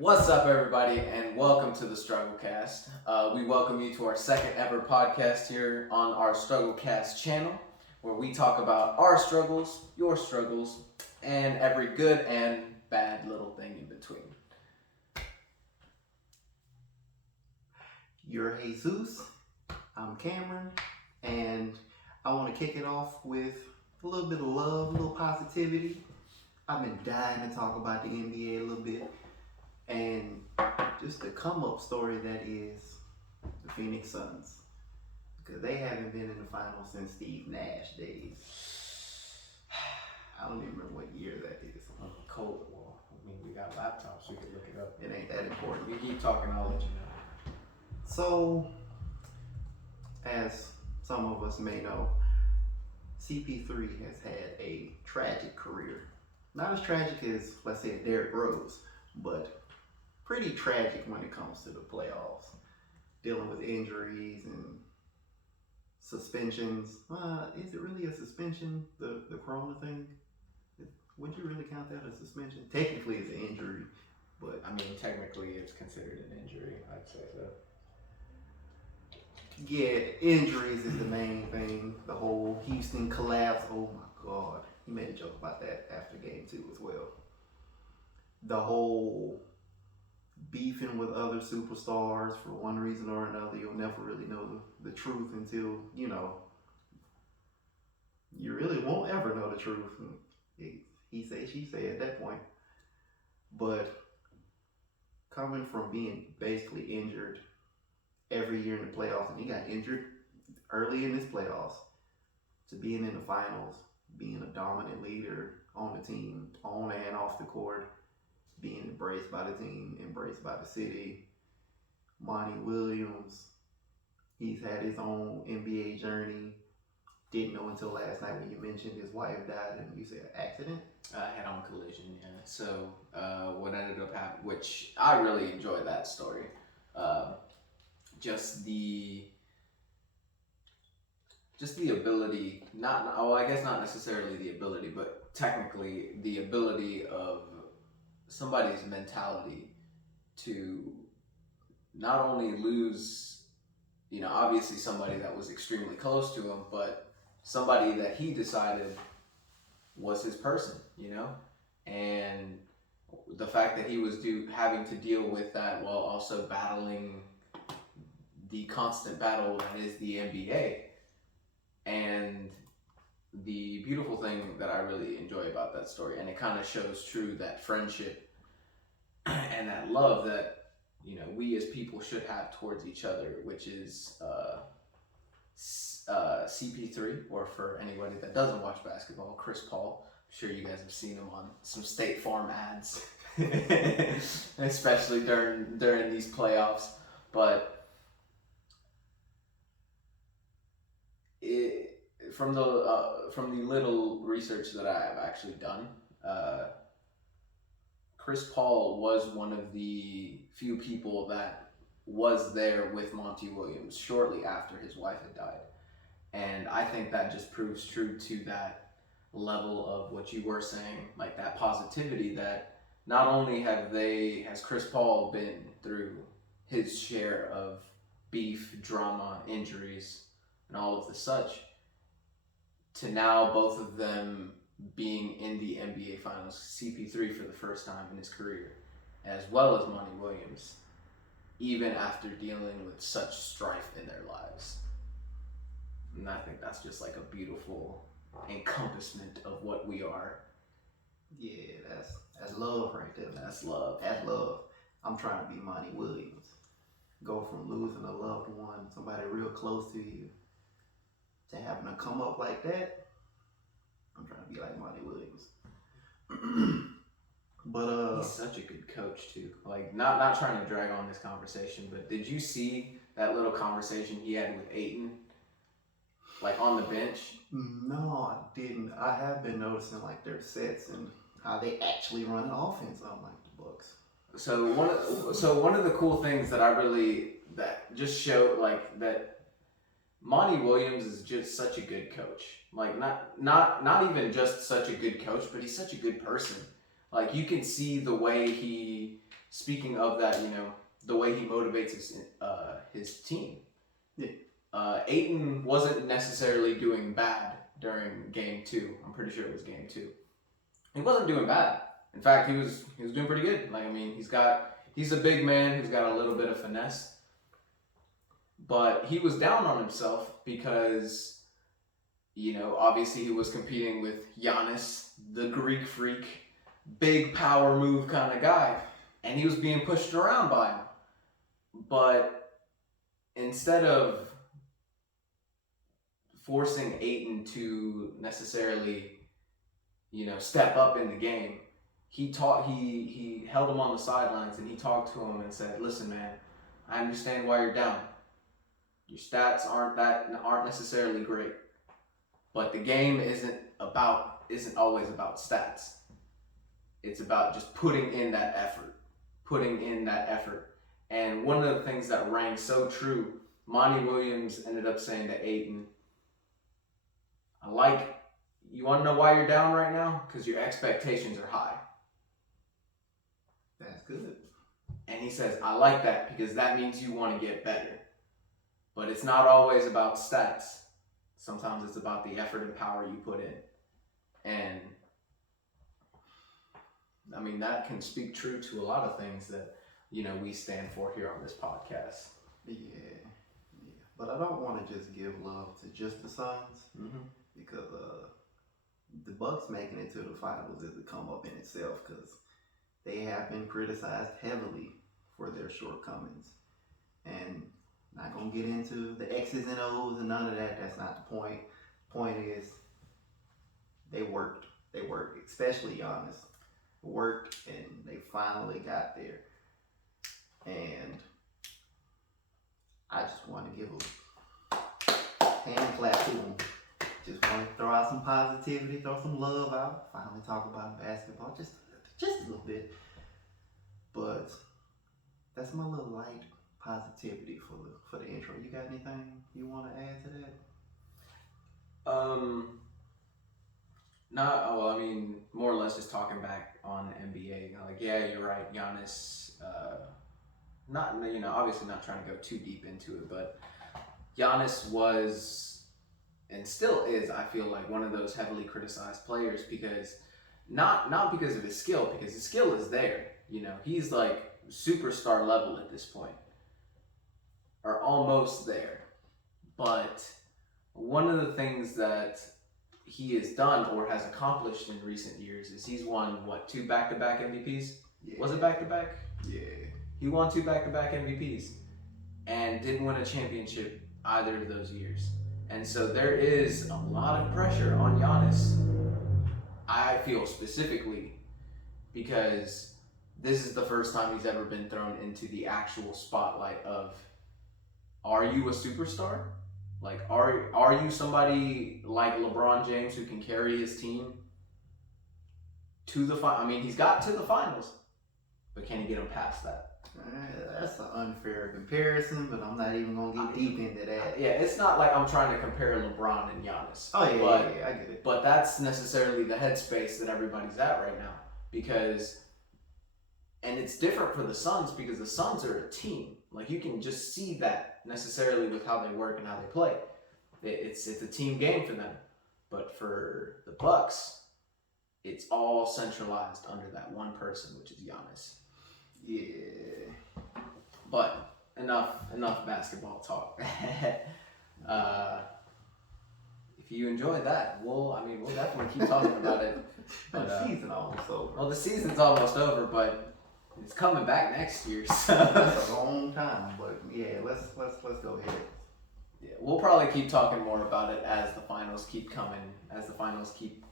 What's up, everybody, and welcome to the Strugglecast. We welcome you to our second ever podcast here on our Strugglecast channel, where we talk about our struggles, your struggles, and every good and bad little thing in between. You're Jesus, I'm Cameron, and I want to kick it off with a little bit of love, a little positivity. I've been dying to talk about the NBA a little bit, and just the come-up story that is the Phoenix Suns, because they haven't been in the finals since Steve Nash days. I don't even remember what year that is. Cold. Well, I mean, we got laptops, we can look it up. It ain't that important. You keep talking, I'll let you know. So, as some of us may know, CP3 has had a tragic career. Not as tragic as, let's say, Derrick Rose, but pretty tragic when it comes to the playoffs. Dealing with injuries and suspensions. Is it really a suspension, the corona thing? Would you really count that as a suspension? Technically, it's an injury, but I mean, technically, it's considered an injury, I'd say so. yeah, injuries is the main thing. The whole Houston collapse. Oh my God. He made a joke about that after game 2 as well. The whole beefing with other superstars for one reason or another. You'll never really know the truth until, you really won't ever know the truth. He say, she say at that point. But coming from being basically injured every year in the playoffs, and he got injured early in this playoffs, to being in the finals, being a dominant leader on the team, on and off the court, being embraced by the team, embraced by the city. Monty Williams, he's had his own NBA journey. Didn't know until last night when you mentioned his wife died and you said accident? Head-on collision, yeah. So what ended up happening, which I really enjoy that story. Just the ability, I guess not necessarily the ability, but technically the ability of somebody's mentality to not only lose, obviously somebody that was extremely close to him, but somebody that he decided was his person, and the fact that he was having to deal with that while also battling the constant battle that is the NBA. And the beautiful thing that I really enjoy about that story, and it kind of shows true that friendship and that love that we as people should have towards each other, which is CP3, or for anybody that doesn't watch basketball, Chris Paul. I'm sure you guys have seen him on some State Farm ads, especially during these playoffs. But from the little research that I have actually done, Chris Paul was one of the few people that was there with Monty Williams shortly after his wife had died. And I think that just proves true to that level of what you were saying, like that positivity that not only has Chris Paul been through his share of beef, drama, injuries, and all of the such, to now both of them being in the NBA Finals, CP3 for the first time in his career, as well as Monty Williams, even after dealing with such strife in their lives. And I think that's just like a beautiful encompassment of what we are. Yeah, that's love right there. That's love. That's love. I'm trying to be Monty Williams. Go from losing a loved one, somebody real close to you, to having to come up like that. I'm trying to be like Monty Williams. But he's such a good coach too. Like, not trying to drag on this conversation, but did you see that little conversation he had with Ayton, like on the bench? No, I didn't. I have been noticing like their sets and how they actually run an offense, unlike the Bucks. So one of the cool things that just showed like that Monty Williams is just such a good coach. Like not even just such a good coach, but he's such a good person. Like you can see the way he speaking of that, the way he motivates his team. Yeah. Ayton wasn't necessarily doing bad during game 2. I'm pretty sure it was game 2. He wasn't doing bad. In fact, he was doing pretty good. Like, I mean, he's a big man who's got a little bit of finesse. But he was down on himself because, obviously he was competing with Giannis, the Greek freak, big power move kind of guy. And he was being pushed around by him. But instead of forcing Ayton to necessarily, step up in the game, he held him on the sidelines and he talked to him and said, "Listen, man, I understand why you're down. Your stats aren't necessarily great, but the game isn't always about stats. It's about just putting in that effort. And one of the things that rang so true, Monty Williams ended up saying to Ayton, you want to know why you're down right now? Because your expectations are high." That's good. And he says, "I like that because that means you want to get better. But it's not always about stats. Sometimes it's about the effort and power you put in." And I mean, that can speak true to a lot of things that, we stand for here on this podcast. Yeah. But I don't want to just give love to just the Suns, because the Bucks making it to the finals is a come up in itself, because they have been criticized heavily for their shortcomings. And not gonna get into the X's and O's and none of that. That's not the point. Point is, they worked, especially Giannis. Worked, and they finally got there. And I just want to give a hand clap to them. Just want to throw out some positivity, throw some love out. Finally talk about basketball, just a little bit. But that's my little light positivity for the intro. You got anything you want to add to that? Well, I mean, more or less just talking back on NBA. Like, yeah, you're right. Giannis, obviously not trying to go too deep into it, but Giannis was and still is, I feel like, one of those heavily criticized players because not because of his skill, because his skill is there. He's like superstar level at this point, or almost there. But one of the things that he has done or has accomplished in recent years is he's won 2 back-to-back MVPs? Yeah. Was it back-to-back? Yeah. He won 2 back-to-back MVPs and didn't win a championship either of those years. And so there is a lot of pressure on Giannis, I feel, specifically because this is the first time he's ever been thrown into the actual spotlight of, are you a superstar? Like, are you somebody like LeBron James who can carry his team to the final? I mean, he's got to the finals, but can he get him past that? That's an unfair comparison, but I'm not even going to get deep into that. Yeah, it's not like I'm trying to compare LeBron and Giannis. Oh, yeah, I get it. But that's necessarily the headspace that everybody's at right now. And it's different for the Suns because the Suns are a team. Like, you can just see that necessarily with how they work and how they play. It's a team game for them. But for the Bucks, it's all centralized under that one person, which is Giannis. Yeah. But enough basketball talk. If you enjoyed that, we'll definitely keep talking about it. But the season's almost over. Well, the season's almost over, but it's coming back next year. So. That's a long time, but yeah, let's go ahead. Yeah, we'll probably keep talking more about it as the finals keep coming, as the finals keep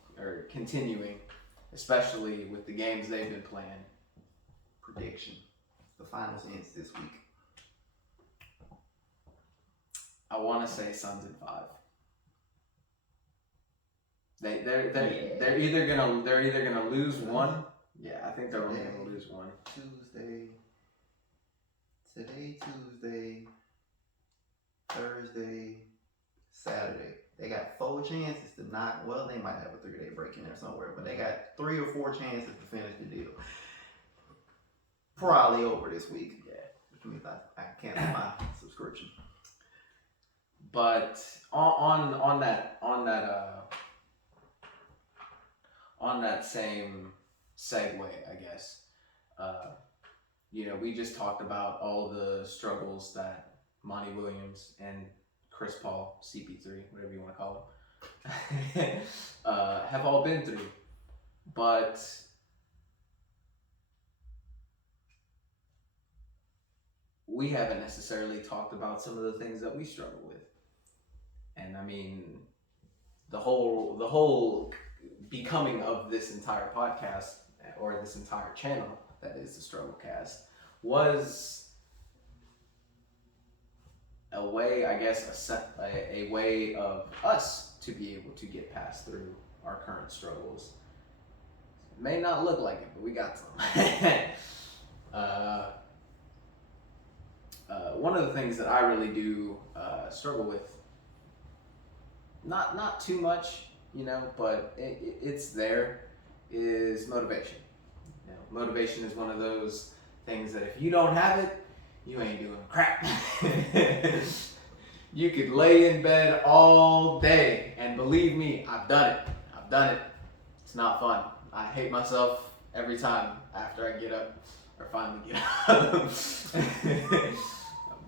continuing, especially with the games they've been playing. Prediction: the finals ends this week. I want to say Suns in 5. They're either gonna lose one. Yeah, I think they're only gonna lose one. Tuesday, Thursday, Saturday. They got 4 chances to knock. Well, they might have a 3-day break in there somewhere, but they got 3 or 4 chances to finish the deal. probably over this week. Yeah. Which means I canceled my subscription. But on that same segue, I guess, we just talked about all the struggles that Monty Williams and Chris Paul, CP3, whatever you want to call him, have all been through. But we haven't necessarily talked about some of the things that we struggle with. And I mean, the whole becoming of this entire podcast or this entire channel that is the Strugglecast was a way, I guess, a way of us to be able to get past through our current struggles. It may not look like it, but we got some. One of the things that I really do struggle with, not too much, but it's there, is motivation. Motivation is one of those things that if you don't have it, you ain't doing crap. You could lay in bed all day, and believe me, I've done it. It's not fun. I hate myself every time after I get up, or finally get up.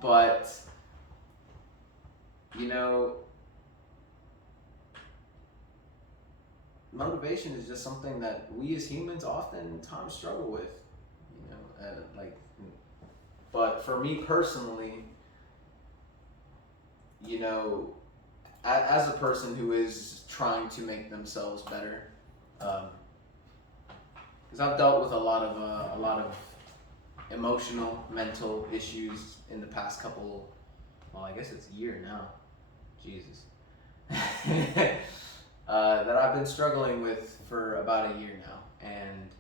But, motivation is just something that we as humans oftentimes struggle with, but for me personally, as a person who is trying to make themselves better, because I've dealt with a lot of emotional, mental issues in the past couple, well, I guess it's a year now, Jesus, that I've been struggling with for about a year now. And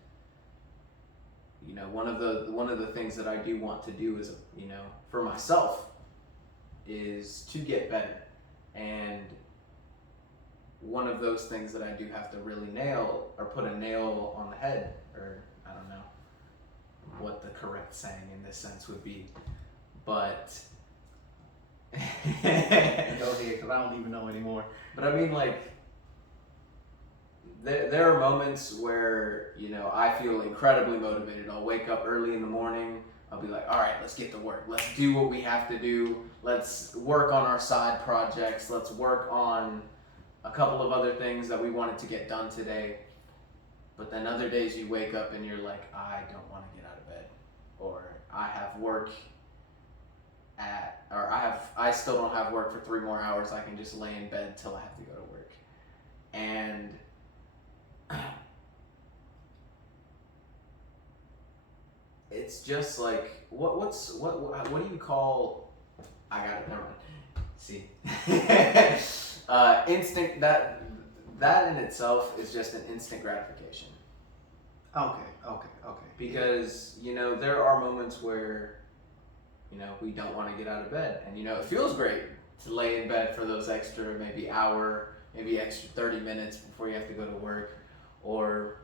one of the things that I do want to do is, for myself, is to get better. And one of those things that I do have to really nail, or put a nail on the head, or I don't know what the correct saying in this sense would be, but Go ahead, because I don't even know anymore. But I mean, there are moments where, I feel incredibly motivated. I'll wake up early in the morning. I'll be like, all right, let's get to work. Let's do what we have to do. Let's work on our side projects. Let's work on a couple of other things that we wanted to get done today. But then other days you wake up and you're like, I don't want to get out of bed. Or I have work I still don't have work for 3 more hours. I can just lay in bed till I have to go to work. And it's just like, what do you call, I got it, never mind. See. Instinct, that in itself is just an instant gratification. Okay. Because, there are moments where, we don't want to get out of bed. And, it feels great to lay in bed for those extra maybe hour, maybe extra 30 minutes before you have to go to work. Or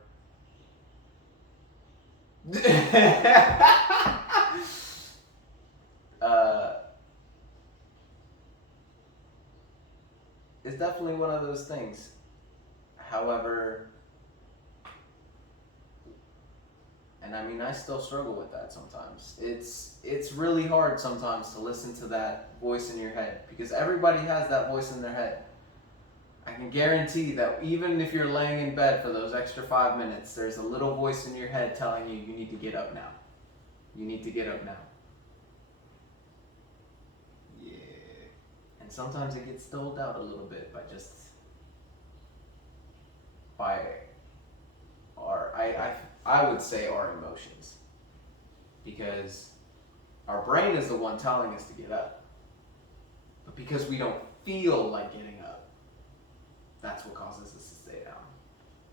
it's definitely one of those things. However, and I mean, I still struggle with that sometimes. It's really hard sometimes to listen to that voice in your head, because everybody has that voice in their head. I can guarantee that even if you're laying in bed for those extra 5 minutes, there's a little voice in your head telling you need to get up now. You need to get up now. Yeah. And sometimes it gets doled out a little bit I would say our emotions. Because our brain is the one telling us to get up. But because we don't feel like getting up, that's what causes us to stay down.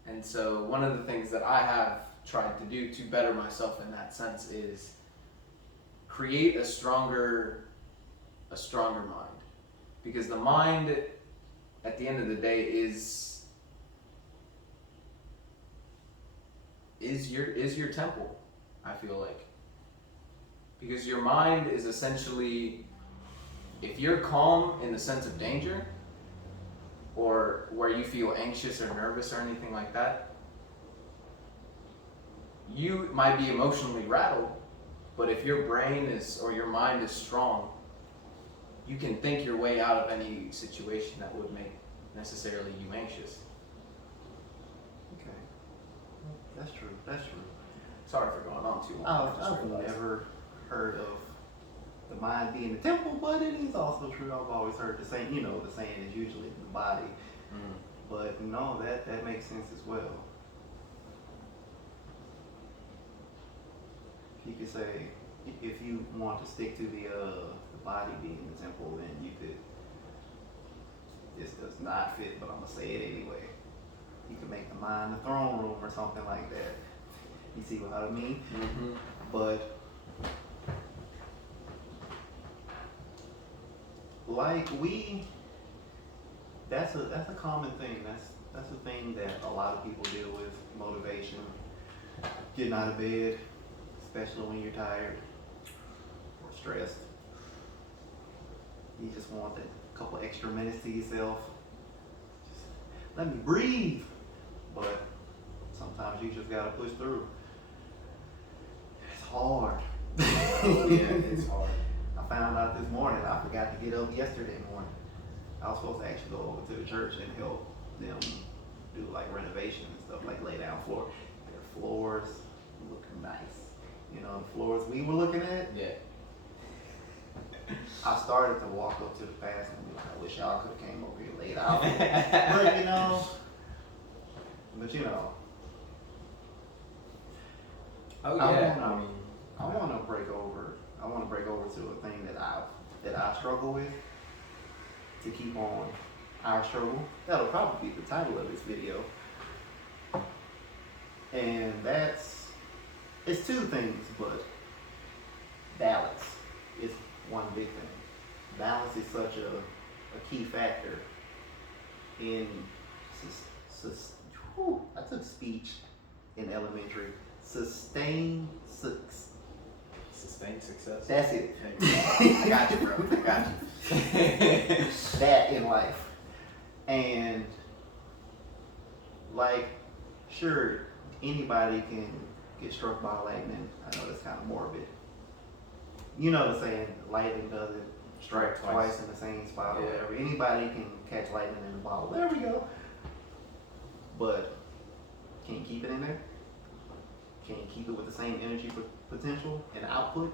And so one of the things that I have tried to do to better myself in that sense is create a stronger mind. Because the mind, at the end of the day, is your temple, I feel like. Because your mind is essentially, if you're calm in the sense of danger, or where you feel anxious or nervous or anything like that, you might be emotionally rattled, but if your brain is, or your mind is strong, you can think your way out of any situation that would make necessarily you anxious. Okay. That's true. That's true. Sorry for going on too long. I've never heard of the mind being the temple, but it is also true. I've always heard the saying, the saying is usually the body. Mm. But no, that makes sense as well. You could say, if you want to stick to the body being the temple, then you could, this does not fit, but I'm going to say it anyway. You could make the mind the throne room or something like that. You see what I mean? Mm-hmm. But like that's a common thing. That's a thing that a lot of people deal with. Motivation, getting out of bed, especially when you're tired or stressed. You just want a couple extra minutes to yourself. Just let me breathe. But sometimes you just gotta push through. It's hard. Oh, yeah, it's hard. I found out this morning I forgot to get up yesterday morning. I was supposed to actually go over to the church and help them do like renovation and stuff, like lay down floor. Their floors look nice. The floors we were looking at. Yeah. I started to walk up to the pastor and be like, I wish y'all could have came over here and laid out. Oh yeah. I want to break over. I want to break over to a thing that I struggle with, to keep on our struggle. That'll probably be the title of this video. And it's two things, but balance is one big thing. Balance is such a key factor in I took speech in elementary. Sustained success. Sustained success. That's it. I got you, bro. I got you. That in life. And like, sure, anybody can get struck by lightning. I know that's kind of morbid. You know the saying, lightning doesn't strike twice in the same spot or whatever. Anybody can catch lightning in a bottle. There we go. But can you keep it in there? Can you keep it with the same energy potential and output?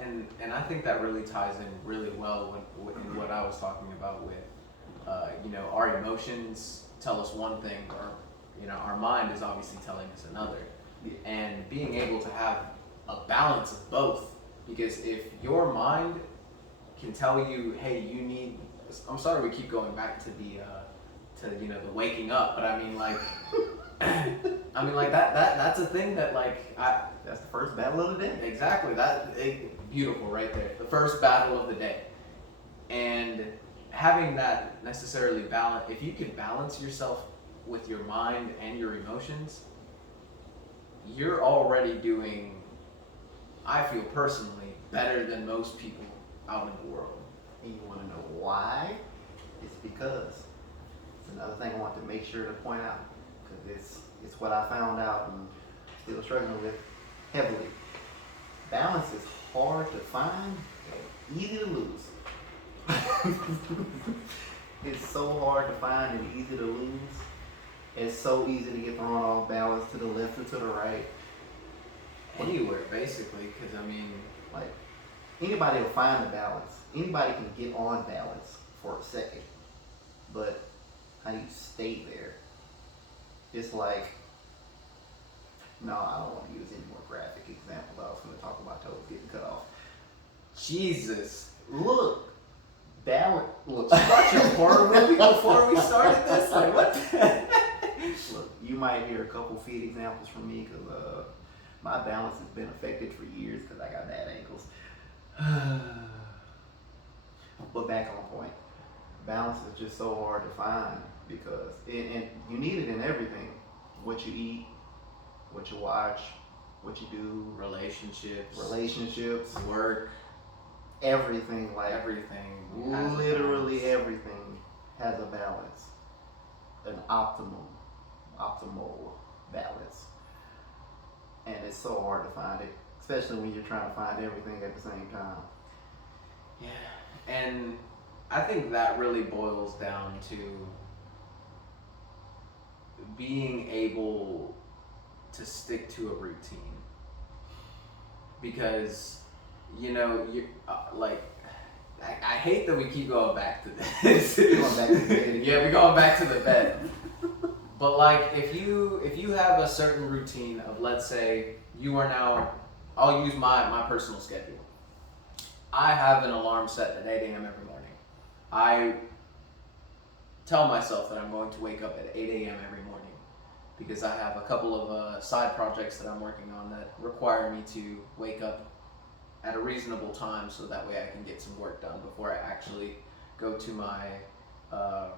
And I think that really ties in really well in what I was talking about with, our emotions tell us one thing, or our mind is obviously telling us another. Yeah. And being able to have a balance of both, because if your mind can tell you, hey, you need. I'm sorry we keep going back to the the waking up, but I mean like. That's a thing that that's the first battle of the day. Exactly, beautiful right there. The first battle of the day. And having that necessarily balance, if you can balance yourself with your mind and your emotions, you're already doing, I feel personally, better than most people out in the world. And you want to know why? It's because it's another thing I want to make sure to point out. Because it's what I found out and still struggling with heavily. Balance is hard to find and easy to lose. It's so hard to find and easy to lose. It's so easy to get thrown off balance to the left or to the right. Anywhere, basically, because like, anybody will find the balance. Anybody can get on balance for a second. But how do you stay there? It's like, no, I don't want to use any more graphic examples. I was going to talk about toes getting cut off. Jesus. Look, balance. Look, watch a horror movie before we started this? Like, what? Look, you might hear a couple feet examples from me because my balance has been affected for years because I got bad ankles. But back on point. Balance is just so hard to find because and you need it in everything. What you eat, what you watch, what you do, relationships, work, everything. Like everything. literally everything has a balance, an optimal balance, and it's so hard to find it, especially when you're trying to find everything at the same time. Yeah, and I think that really boils down to being able to stick to a routine, because you like I hate that we keep going back to this. Going back to the bed again. Yeah, we're going back to the bed. But like if you have a certain routine of, let's say you are now, I'll use my personal schedule. I have an alarm set at 8 a.m. every morning. I tell myself that I'm going to wake up at 8 a.m. every morning because I have a couple of side projects that I'm working on that require me to wake up at a reasonable time, so that way I can get some work done before I actually go to my, I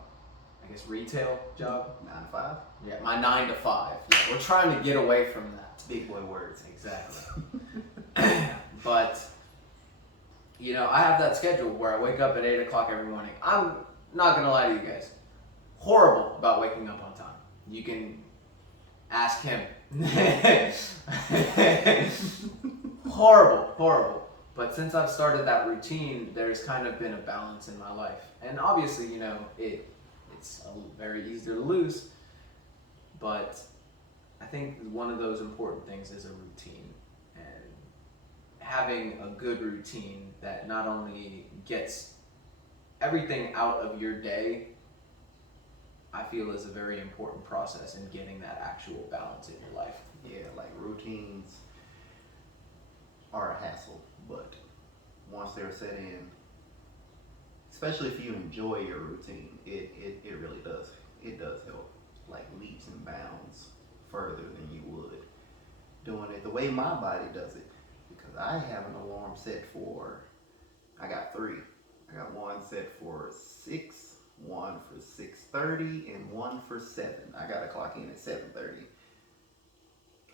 guess, retail job. 9 to 5. Yeah, my 9 to 5. Yeah, we're trying to get away from that. Big boy words. Exactly. But I have that schedule where I wake up at 8 o'clock every morning. I'm not gonna lie to you guys, horrible about waking up on time. You can ask him. Horrible. But since I've started that routine, there's kind of been a balance in my life. And obviously, it's very easy to lose. But I think one of those important things is a routine. And having a good routine that not only gets everything out of your day, I feel is a very important process in getting that actual balance in your life. Yeah, like routines are a hassle, but once they're set in, especially if you enjoy your routine, it really does. It does help, like leaps and bounds further than you would doing it the way my body does it. Because I have an alarm set for, I got 3. I got one set for 6, one for 6:30, and one for 7. I gotta clock in at 7:30.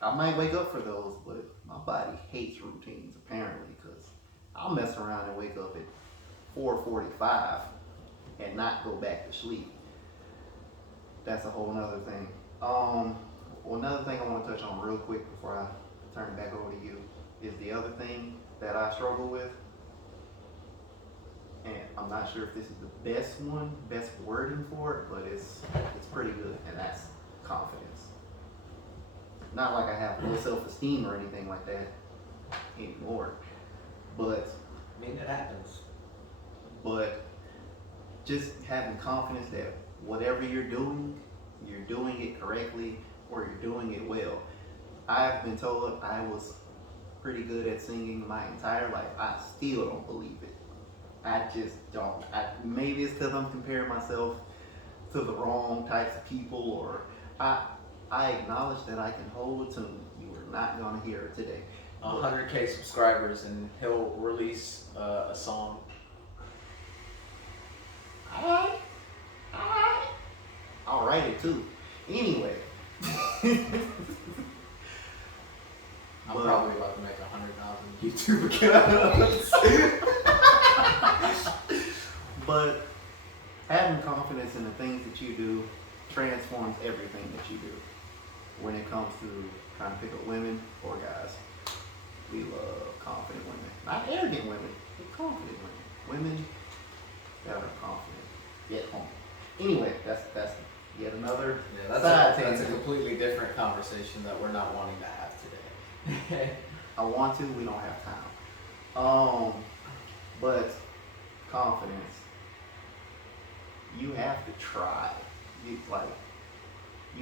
I might wake up for those, but my body hates routines apparently, because I'll mess around and wake up at 4:45 and not go back to sleep. That's a whole nother thing. Another thing I want to touch on real quick before I turn it back over to you is the other thing that I struggle with, and I'm not sure if this is the best wording for it, but it's pretty good, and that's confidence. Not like I have low self-esteem or anything like that anymore, but I mean, it happens. But just having confidence that whatever you're doing it correctly, or you're doing it well. I've been told I was pretty good at singing my entire life. I still don't believe it. I just don't. Maybe it's because I'm comparing myself to the wrong types of people, or I acknowledge that I can hold a tune. You are not going to hear it today. 100K subscribers and he'll release a song. I'll write it too. Anyway. I'm probably about to make 100,000 YouTube accounts. But having confidence in the things that you do transforms everything that you do. When it comes to trying to pick up women or guys, we love confident women. Not arrogant women, but confident women. Women that are confident, yet humble. Anyway, that's yet another That's a completely different conversation that we're not wanting to have today. I want to, we don't have time. But confidence, you have to try. You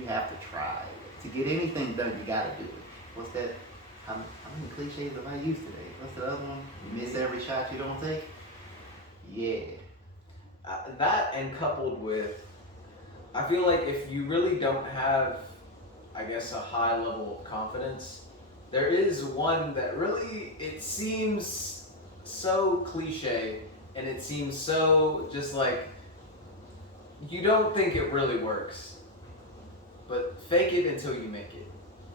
have to try. To get anything done, you gotta do it. What's that? How many cliches have I used today? What's the other one? You miss every shot you don't take? Yeah. That, and coupled with, I feel like if you really don't have, I guess, a high level of confidence, there is one that really, it seems so cliche, and it seems so just like, you don't think it really works, but fake it until you make it.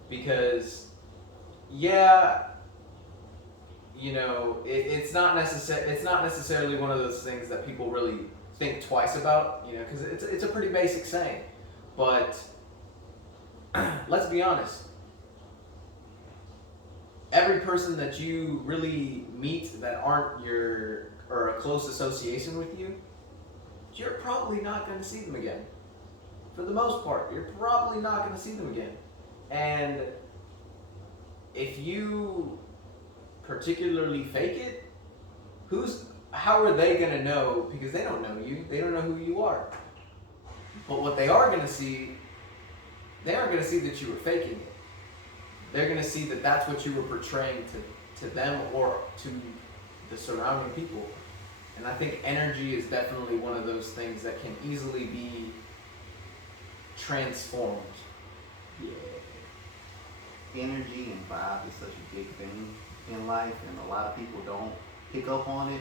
Because yeah, it's not necessarily one of those things that people really think twice about, because it's a pretty basic saying. But let's be honest, every person that you really meet that aren't your or a close association with you, you're probably not going to see them again. For the most part, you're probably not going to see them again. And if you particularly fake it, how are they going to know? Because they don't know you. They don't know who you are. But what they are going to see, they aren't going to see that you were faking it. They're going to see that that's what you were portraying to them or to the surrounding people. And I think energy is definitely one of those things that can easily be transformed. Yeah. Energy and vibe is such a big thing in life, and a lot of people don't pick up on it,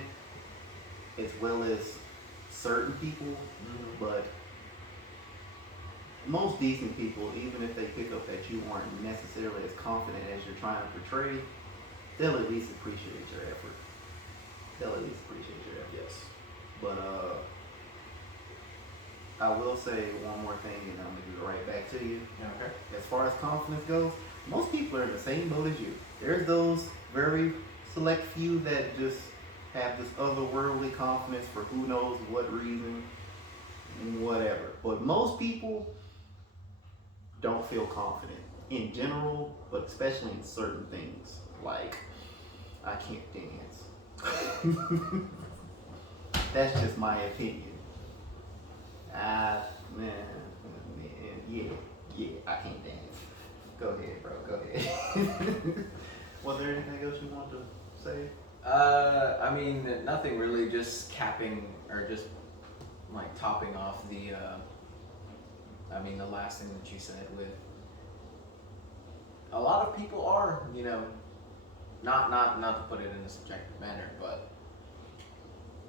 as well as certain people. Mm-hmm. But most decent people, even if they pick up that you aren't necessarily as confident as you're trying to portray, they'll at least appreciate your effort. Yes. But I will say one more thing, and I'm gonna give it right back to you. Okay. As far as confidence goes, most people are in the same boat as you. There's those very select few that just have this otherworldly confidence for who knows what reason and whatever. But most people don't feel confident in general, but especially in certain things. Like, I can't dance. That's just my opinion. Yeah, I can't dance. Go ahead, bro. Go ahead. Was there anything else you want to say? I mean, nothing really. Just capping or just like topping off the. The last thing that you said with. A lot of people are, not to put it in a subjective manner, but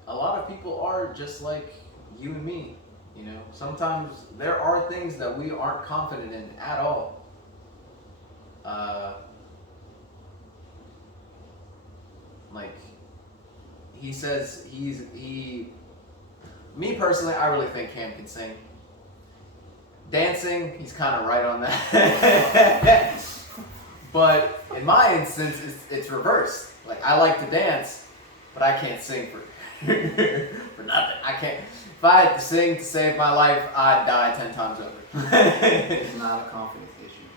a lot of people are just like you and me. Sometimes there are things that we aren't confident in at all. Like he says, me personally, I really think Cam can sing. Dancing, he's kind of right on that. But in my instance, it's reversed. Like, I like to dance, but I can't sing for for nothing. I can't. If I had to sing to save my life, I'd die 10 times over. It's not a confidence issue.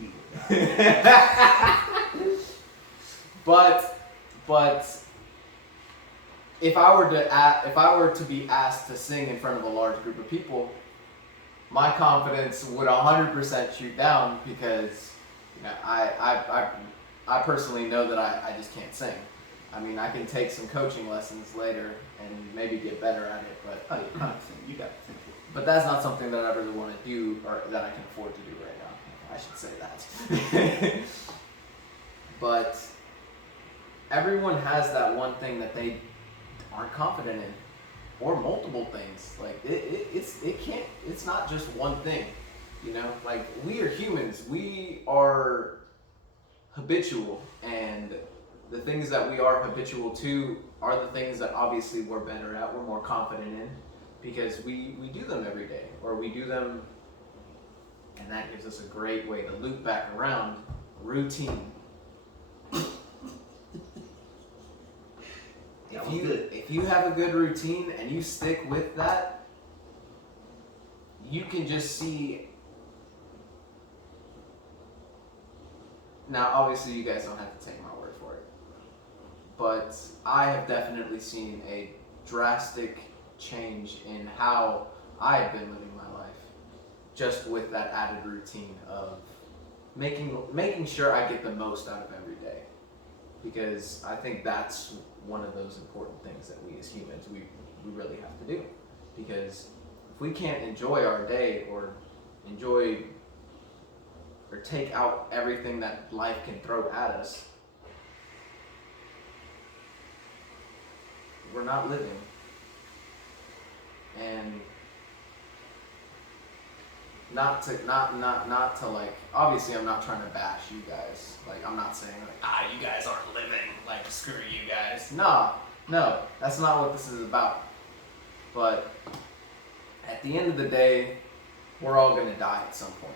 He would die. But if I were to be asked to sing in front of a large group of people, my confidence would 100% shoot down because I personally know that I just can't sing. I mean, I can take some coaching lessons later and maybe get better at it, but oh, you can't sing. You got to sing. But that's not something that I really want to do or that I can afford to do right now. I should say that. But everyone has that one thing that they aren't confident in, or multiple things. Like it's not just one thing, Like, we are humans. We are habitual, and the things that we are habitual to are the things that obviously we're better at, we're more confident in, because we do them every day, or we do them, and that gives us a great way to loop back around. Routine. If you have a good routine and you stick with that, you can just see. Now, obviously, you guys don't have to take my word for it, but I have definitely seen a drastic change in how I've been living my life, just with that added routine of making sure I get the most out of every day, because I think that's one of those important things that we as humans we really have to do, because if we can't enjoy our day or enjoy or take out everything that life can throw at us, we're not living. And not to like. Obviously, I'm not trying to bash you guys. Like, I'm not saying like, you guys aren't living. Like, screw you guys. Nah, no, that's not what this is about. But at the end of the day, we're all gonna die at some point.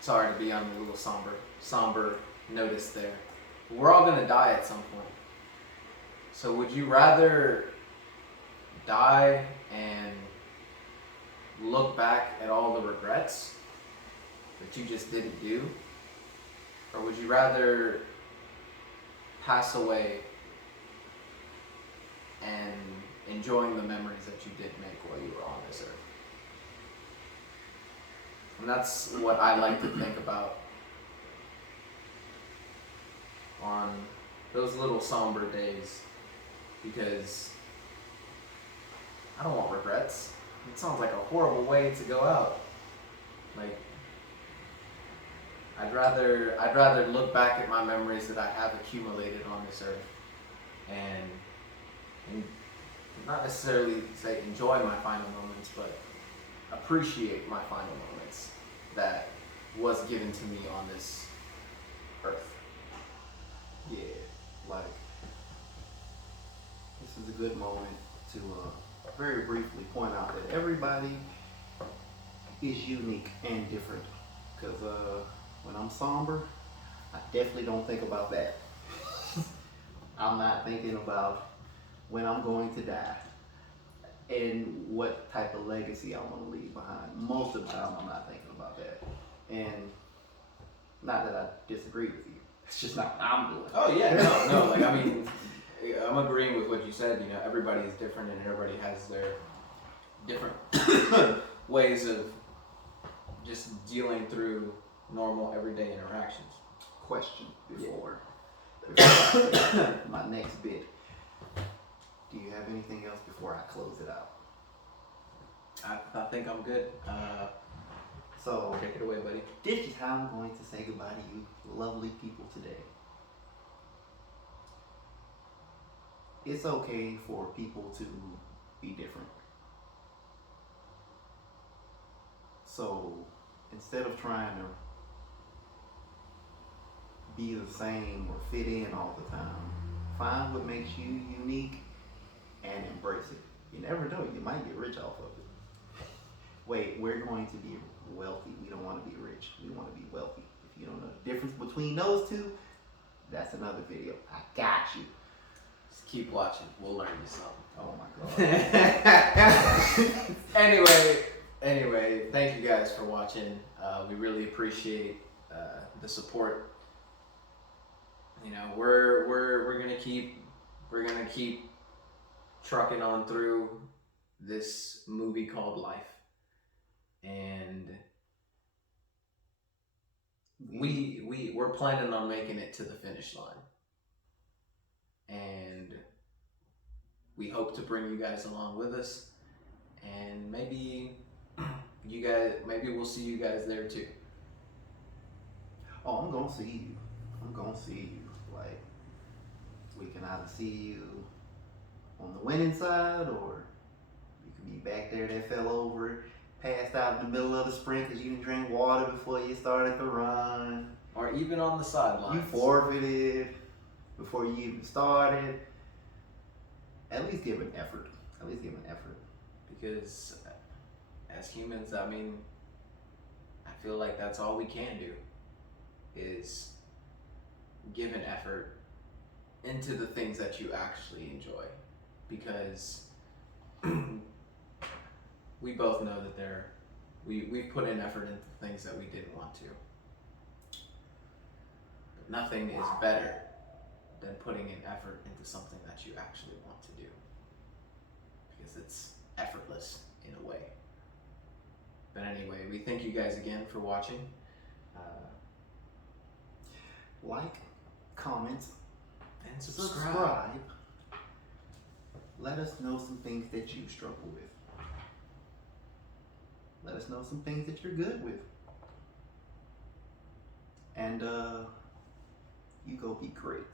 Sorry to be on a little somber notice there. We're all gonna die at some point. So would you rather die and look back at all the regrets that you just didn't do? Or would you rather pass away and enjoying the memories that you did make while you were on this earth? And that's what I like to think about on those little somber days, because I don't want regrets. It sounds like a horrible way to go out. Like, I'd rather look back at my memories that I have accumulated on this earth and not necessarily say enjoy my final moments, but appreciate my final moments that was given to me on this earth. Yeah, like, this is a good moment to very briefly point out that everybody is unique and different. Because when I'm somber, I definitely don't think about that. I'm not thinking about when I'm going to die and what type of legacy I want to leave behind. Most of the time, I'm not thinking about that. And not that I disagree with you. It's just not what I'm doing. Oh yeah, no. Like, I mean, I'm agreeing with what you said. You know, everybody is different, and everybody has their different ways of just dealing through normal everyday interactions. Question before I my next bit. Do you have anything else before I close it out? I think I'm good. So take it away, buddy. This is how I'm going to say goodbye to you, lovely people, today. It's okay for people to be different. So instead of trying to be the same or fit in all the time, find what makes you unique and embrace it. You never know, you might get rich off of it. Wait, we're going to be wealthy. We don't want to be rich. We want to be wealthy. If you don't know the difference between those two, that's another video. I got you. Just keep watching. We'll learn you something. Oh my god. Anyway, thank you guys for watching. We really appreciate the support. You know, we're gonna keep trucking on through this movie called life, and we're planning on making it to the finish line, and we hope to bring you guys along with us, and maybe we'll see you guys there too. Oh, I'm gonna see you. Like, we can either see you on the winning side, or you can be back there that fell over, passed out in the middle of the sprint because you didn't drink water before you started the run. Or even on the sidelines. You forfeited before you even started. At least give an effort. Because as humans, I mean, I feel like that's all we can do is give an effort into the things that you actually enjoy. Because we both know that we've put in effort into things that we didn't want to. But nothing is better than putting in effort into something that you actually want to do. Because it's effortless in a way. But anyway, we thank you guys again for watching. Like, comment, And subscribe. Let us know some things that you struggle with. Let us know some things that you're good with. And you go be great.